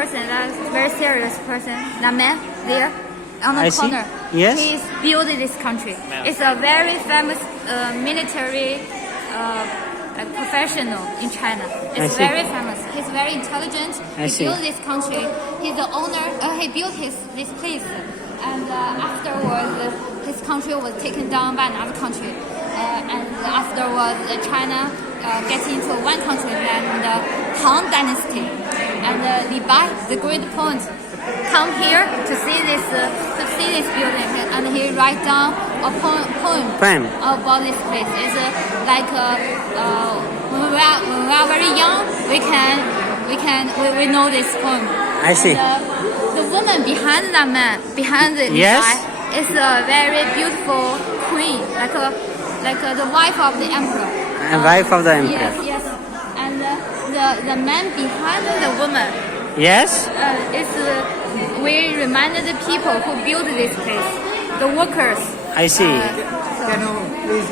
person, that very serious person, that man there on the I see. corner. Yes. He's built this country. It's a very famous military professional in China. It's very famous. He's very intelligent. He built this country. He's the owner. He built this place, and afterwards his country was taken down by another country. And afterwards, China gets into one country, and the Han Dynasty. And Li Bai, the great poet, come here to see this building, and he write down a poem about this place. It's when we are very young, we know this poem. I see. And, the woman behind that man, behind the Li Bai, is a very beautiful queen, like the wife of the emperor. Wife of the emperor. Yes. And the man behind the woman. Yes. We reminded the people who built this place, the workers. I see. Can you please